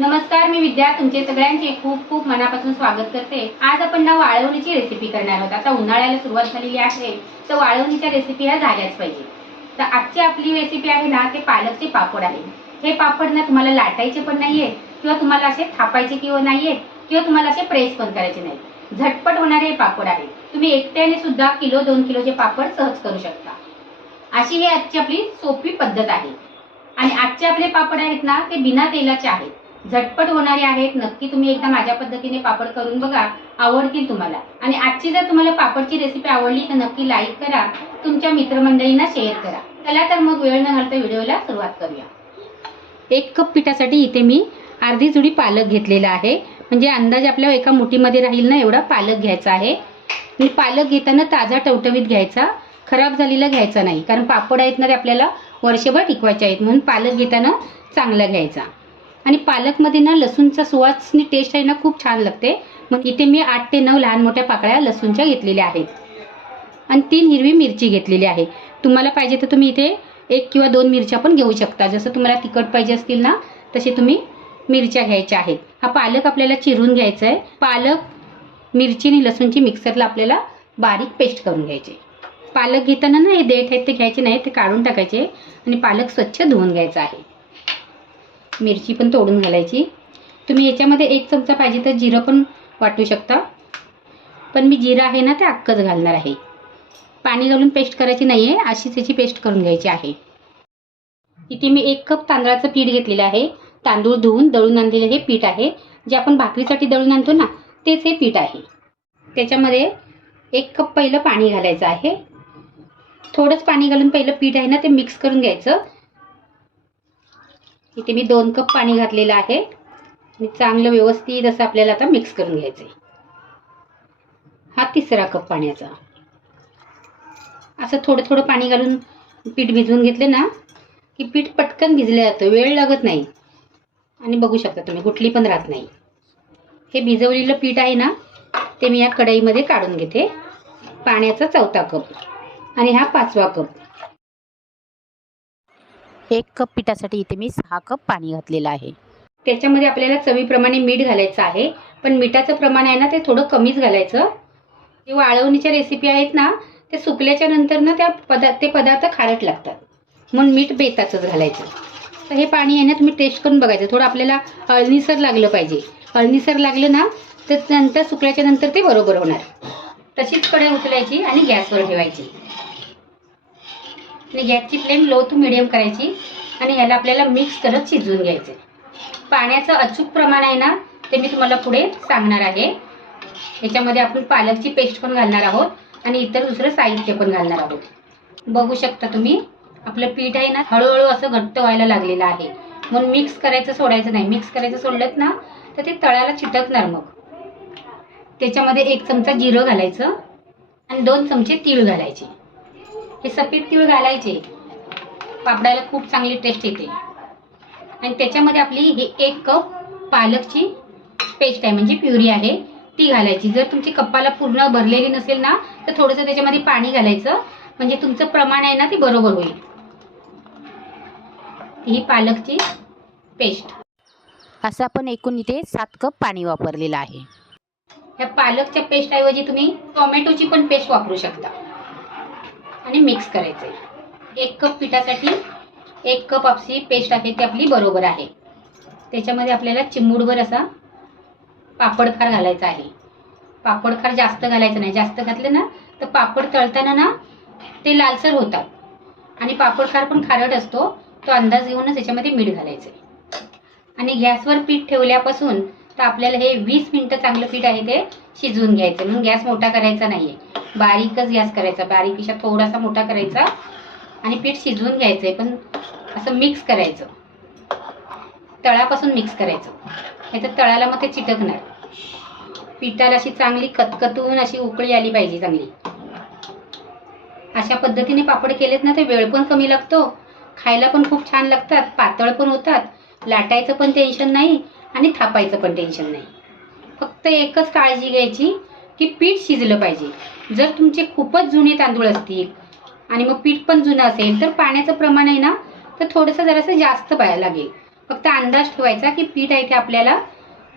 नमस्कार मी विद्या. तुमचे सगळ्यांचे खूप खूप मनापासून स्वागत करते. आज आपण ना वाळवणीची रेसिपी करणार आहोत. आता उन्हाळ्याला सुरुवात झालेली आहे तर वाळवणीच्या रेसिपी ह्या झाल्याच पाहिजे. तर आजची आपली रेसिपी आहे ना ते पालकचे पापड आहे. हे पापड ना तुम्हाला लाटायचे पण नाहीये किंवा तुम्हाला असे थापायचे किंवा नाहीये किंवा तुम्हाला असे प्रेस पण करायचे नाही झटपट होणारे हे पापड आहे. तुम्ही एकट्याने सुद्धा किलो दोन किलोचे पापड सहज करू शकता. अशी ही आजची आपली सोपी पद्धत आहे. आणि आजचे आपले पापड आहेत ना ते बिना तेलाचे आहेत. झटपट होणारे आहेत नक्की तुम्ही एकदा माझ्या पद्धतीने पापड करून बघा आवडतील तुम्हाला. आणि आजची जर तुम्हाला पापडची रेसिपी आवडली तर नक्की लाईक करा तुमच्या मित्रमंडळींना शेअर करा. चला तर मग वेळ न घालता व्हिडिओला सुरुवात करूया. एक कप पिठासाठी इथे मी अर्धी जुडी पालक घेतलेला आहे. म्हणजे अंदाज आपल्या एका मुठीमध्ये राहील ना एवढा पालक घ्यायचा आहे. आणि पालक घेताना ताजा टवटवीत घ्यायचा खराब झालेला घ्यायचा नाही. कारण पापड आहेत ना ते आपल्याला वर्षभर टिकवायचे आहेत. म्हणून पालक घेताना चांगला घ्यायचा. आणि पालकमध्ये ना लसूणचा सुवासनी टेस्ट आहे ना खूप छान लागते. मग इथे मी आठ ते नऊ लहान मोठ्या पाकळ्या लसूणच्या घेतलेल्या आहेत. आणि तीन हिरवी मिरची घेतलेली आहे. तुम्हाला पाहिजे तर तुम्ही इथे एक किंवा दोन मिरच्या पण घेऊ शकता. जसं तुम्हाला तिखट पाहिजे असतील ना तसे तुम्ही मिरच्या घ्यायच्या आहेत. हा पालक आपल्याला चिरून घ्यायचा आहे पालक मिरची आणि लसूणची मिक्सरला आपल्याला बारीक पेस्ट करून घ्यायचे. पालक घेताना ना हे देठ आहेत ते घ्यायचे नाही ते काढून टाकायचे. आणि पालक स्वच्छ धुवून घ्यायचा आहे. मिरची पण तोडून घालायची. तुम्ही याच्यामध्ये एक चमचा पाहिजे तर जिरं पण वाटू शकता. पण मी जिरं आहे ना ते अक्कच घालणार आहे. पाणी घालून पेस्ट करायची नाही आहे अशीच याची पेस्ट करून घ्यायची आहे. इथे मी एक कप तांदळाचं पीठ घेतलेलं आहे. तांदूळ धुवून दळून आणलेलं हे पीठ आहे. जे आपण भाकरीसाठी दळून आणतो ना तेच हे पीठ आहे. त्याच्यामध्ये एक कप पहिलं पाणी घालायचं आहे. थोडंच पाणी घालून पहिलं पीठ आहे ना ते मिक्स करून घ्यायचं. इथे मी दोन कप पाणी घातलेलं आहे. आणि चांगलं व्यवस्थित असं आपल्याला आता मिक्स करून घ्यायचं आहे हा तिसरा कप पाण्याचा. असं थोडं थोडं पाणी घालून पीठ भिजवून घेतले ना की पीठ पटकन भिजलं जातं वेळ लागत नाही. आणि बघू शकता तुम्ही कुठली पण राहत नाही. हे भिजवलेलं पीठ आहे ना ते मी या कढईमध्ये काढून घेते. पाण्याचा चौथा कप. आणि हा पाचवा कप. एक कप पिठासाठी इथे मी सहा कप पाणी घातलेलं आहे. त्याच्यामध्ये आपल्याला चवीप्रमाणे मीठ घालायचं आहे. पण मिठाचं प्रमाण आहे ना ते थोडं कमीच घालायचं. जे वाळवणीच्या रेसिपी आहेत ना ते सुकल्याच्या नंतर ना त्या पदा ते पदार्थ खारट लागतात. म्हणून मीठ बेताचंच घालायचं. तर हे पाणी आहे ना तुम्ही टेस्ट करून बघायचं. थोडं आपल्याला अळणीसर लागलं पाहिजे. अळणीसर लागलं ना तर नंतर सुकल्याच्या नंतर ते बरोबर होणार. तशीच कढई उचलायची आणि गॅसवर ठेवायची. आणि गॅसची फ्लेम लो टू मिडियम करायची आणि ह्याला आपल्याला मिक्स करत शिजवून घ्यायचे. पाण्याचं अचूक प्रमाण आहे ना ते मी तुम्हाला पुढे सांगणार आहे. याच्यामध्ये आपण पालकची पेस्ट पण घालणार आहोत आणि इतर दुसरं साहित्य पण घालणार आहोत. बघू शकता तुम्ही आपलं पीठ आहे ना हळूहळू असं घट्ट व्हायला लागलेलं आहे. म्हणून मिक्स करायचं सोडायचं नाही. मिक्स करायचं सोडलं ना तर ते तळाला चिटकणार मग. त्याच्यामध्ये एक चमचा जिरं घालायचं आणि दोन चमचे तीळ घालायचे. हे सफेद तीळ घालायचे. पापडाला खूप चांगली टेस्ट येते. आणि त्याच्यामध्ये आपली ही एक कप पालकची पेस्ट आहे म्हणजे प्युरी आहे. ती घालायची. जर तुमची कप्पाला पूर्ण भरलेली नसेल ना तर थोडंसं त्याच्यामध्ये पाणी घालायचं. म्हणजे तुमचं प्रमाण आहे ना ते बरोबर होईल. ही पालकची पेस्ट असं आपण एकूण इथे सात कप पाणी वापरलेलं आहे. ह्या पालकच्या पेस्ट ऐवजी तुम्ही टोमॅटोची पण पेस्ट वापरू शकता. आणि मिक्स करायचं आहे एक कप पिठासाठी एक कप आपली पेस्ट आहे ती आपली बरोबर आहे. त्याच्यामध्ये आपल्याला चिमूडभर असा पापडखार घालायचा आहे. पापडखार जास्त घालायचं नाही. जास्त घातलं ना तर पापड तळताना ना ते लालसर होतात. आणि पापडखार पण खारट असतो. तो अंदाज घेऊनच याच्यामध्ये मीठ घालायचं आणि गॅसवर पीठ ठेवल्यापासून तर आपल्याला हे वीस मिनटं चांगलं पीठ आहे ते शिजवून घ्यायचं. म्हणून गॅस मोठा करायचा नाही आहे बारीकच गॅस करायचा बारीकपेक्षा थोडासा मोठा करायचा आणि पीठ शिजवून घ्यायचं आहे पण असं मिक्स करायचं. तळापासून मिक्स करायचं. नाही तर तळाला मग ते चिटकणार. पिठाला अशी चांगली कतकतून अशी उकळी आली पाहिजे चांगली. अशा पद्धतीने पापड केलेत ना ते वेळ पण कमी लागतो खायला पण खूप छान लागतात पातळ पण होतात लाटायचं पण टेन्शन नाही आणि थापायचं पण टेन्शन नाही. फक्त एकच काळजी घ्यायची की पीठ शिजलं पाहिजे. जर तुमचे खूपच जुने तांदूळ असतील आणि मग पीठ पण जुनं असेल तर पाण्याचं प्रमाण आहे ना तर थोडंसं जरासं जास्त पाया लागेल. फक्त अंदाज ठेवायचा की पीठ आहे ते आपल्याला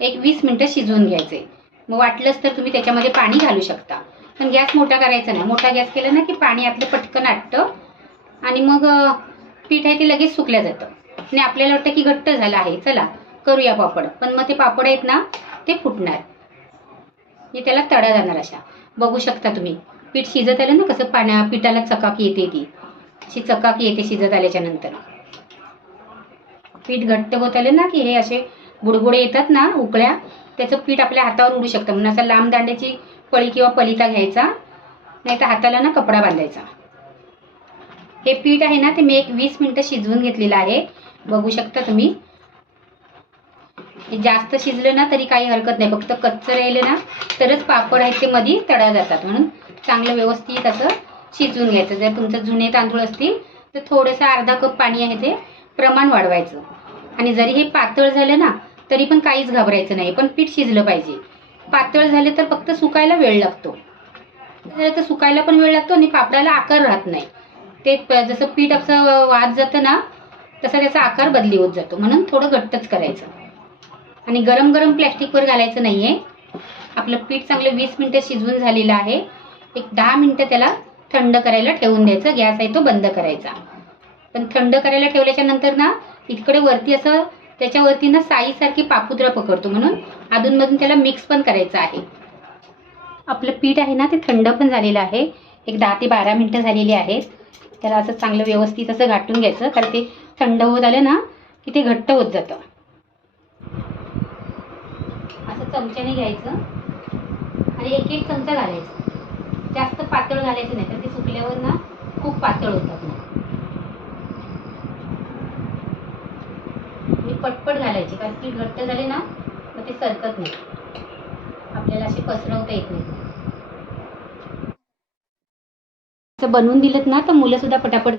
एक वीस मिनटं शिजवून घ्यायचं आहे मग वाटलंच तर तुम्ही त्याच्यामध्ये पाणी घालू शकता. पण गॅस मोठा करायचा नाही मोठा गॅस केला ना की पाणी आपलं पटकन आटतं आणि मग पीठ आहे ते लगेच सुकल्या जातं. आणि आपल्याला वाटतं की घट्ट झालं आहे चला करूया पापड. पण मग ते पापड आहेत ना ते फुटणार. म्हणजे त्याला तडा जाणार अशा. बघू शकता तुम्ही. पीठ शिजत आलं ना कसं पाण्या पिठाला चकाकी येते ती. अशी चकाकी येते शिजत आल्याच्यानंतर पीठ घट्ट होत आले ना की हे असे बुडबुडे येतात ना उकळ्या त्याचं पीठ आपल्या हातावर उडू शकतं. म्हणून असा लांब दांड्याची पळी किंवा पलिता घ्यायचा. नाही तर हाताला ना कपडा बांधायचा. हे पीठ आहे ना ते मी एक वीस मिनटं शिजवून घेतलेलं आहे. बघू शकता तुम्ही. हे जास्त शिजलं ना तरी काही हरकत नाही. फक्त कच्चं राहिलं ना तरच पापड आहेत ते मध्ये तळ्या जातात. म्हणून चांगलं व्यवस्थित असं शिजवून घ्यायचं. जर तुमचं जुने तांदूळ असतील तर थोडंसं अर्धा कप पाणी आहे ते प्रमाण वाढवायचं. आणि जरी हे पातळ झालं ना तरी पण काहीच घाबरायचं नाही. पण पीठ शिजलं पाहिजे. पातळ झाले तर फक्त सुकायला वेळ लागतो. झालं तर सुकायला पण वेळ लागतो आणि पापडाला आकार राहत नाही. ते जसं पीठ असं वाद जातं ना तसा त्याचा आकार बदली होत जातो. म्हणून थोडं घट्टच करायचं. आणि गरम गरम प्लॅस्टिकवर घालायचं नाही आहे आपलं पीठ चांगलं वीस मिनटं शिजवून झालेलं आहे. एक दहा मिनटं त्याला थंड करायला ठेवून द्यायचं. गॅस आहे तो बंद करायचा. पण थंड करायला ठेवल्याच्या नंतर ना इकडे वरती असं त्याच्यावरती ना साईसारखी पापुद्रा पकडतो म्हणून. अधूनमधून त्याला मिक्स पण करायचं आहे. आपलं पीठ आहे ना ते थंड पण झालेलं आहे. एक दहा ते बारा मिनटं झालेली आहेत त्याला असं चांगलं व्यवस्थित असं गाठून घ्यायचं. कारण ते थंड होत आलं ना की ते घट्ट होत जातं असं चमच्याने घ्यायचं आणि एक एक चमचा घालायचा. जास्त पातळ घालायचं नाही तर ते सुकल्यावर ना खूप पातळ होतात मी पटपट घालायची कारण की घट्ट झाले ना मग ते सरकत नाही. आपल्याला असे पसरवता येत नाही. असं बनवून दिलं ना तर मुलं सुद्धा पटापट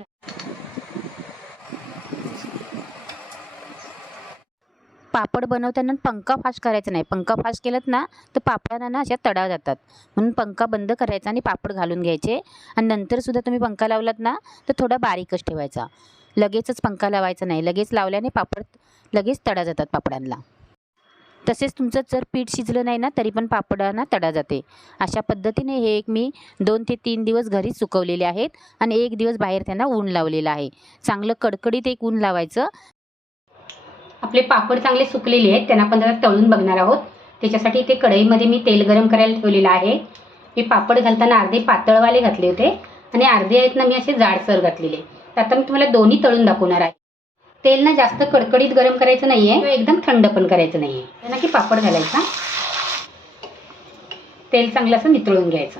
पापड बनवताना पंखा फास्ट करायचा नाही. पंखा फास्ट केलं ना तर पापडांना ना अशा तडा जातात. म्हणून पंखा बंद करायचा आणि पापड घालून घ्यायचे. आणि नंतरसुद्धा तुम्ही पंखा लावलात ना तर थोडा बारीकच ठेवायचा. लगेचच पंखा लावायचा नाही. लगेच लावल्याने पापड लगेच तडा जातात पापडांना. तसेच तुमचं जर पीठ शिजलं नाही ना तरी पण पापडांना तडा जाते. अशा पद्धतीने हे एक मी दोन ते तीन दिवस घरीच सुकवलेले आहेत. आणि एक दिवस बाहेर त्यांना ऊन लावलेलं आहे. चांगलं कडकडीत एक ऊन लावायचं. आपले पापड चांगले सुकलेले आहेत त्यांना आपण जरा तळून बघणार आहोत. त्याच्यासाठी ते कढईमध्ये मी तेल गरम करायला ठेवलेलं आहे. मी पापड घालताना अर्धे पातळवाले घातले होते आणि अर्धे आहेत ना मी असे जाडसर घातलेले. तर आता मी तुम्हाला दोन्ही तळून दाखवणार आहे. तेल ना जास्त कडकडीत गरम करायचं नाहीये किंवा एकदम थंड पण करायचं नाहीये. त्यांना की पापड घालायचा. तेल चांगलं असं नितळून घ्यायचं.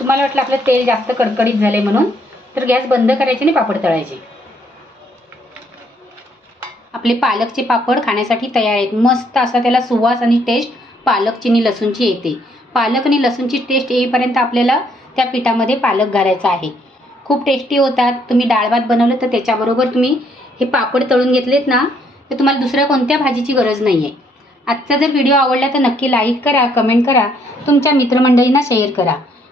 तुम्हाला वाटलं आपलं तेल जास्त कडकडीत झाले म्हणून? तर गॅस बंद करायचे आणि पापड तळायचे. आपले पालकचे पापड खाण्यासाठी तयार आहेत. मस्त असा त्याला सुवास आणि टेस्ट पालकची आणि लसूणची येते. पालक आणि लसूणची टेस्ट येईपर्यंत आपल्याला त्या पिठामध्ये पालक घालायचा आहे. खूप टेस्टी होतात. तुम्ही डाळ भात बनवलं तर त्याच्याबरोबर तुम्ही हे पापड तळून घेतलेत ना तर तुम्हाला दुसऱ्या कोणत्या भाजीची गरज नाही आहे आजचा जर व्हिडिओ आवडला तर नक्की लाईक करा कमेंट करा. तुमच्या मित्रमंडळींना शेअर करा.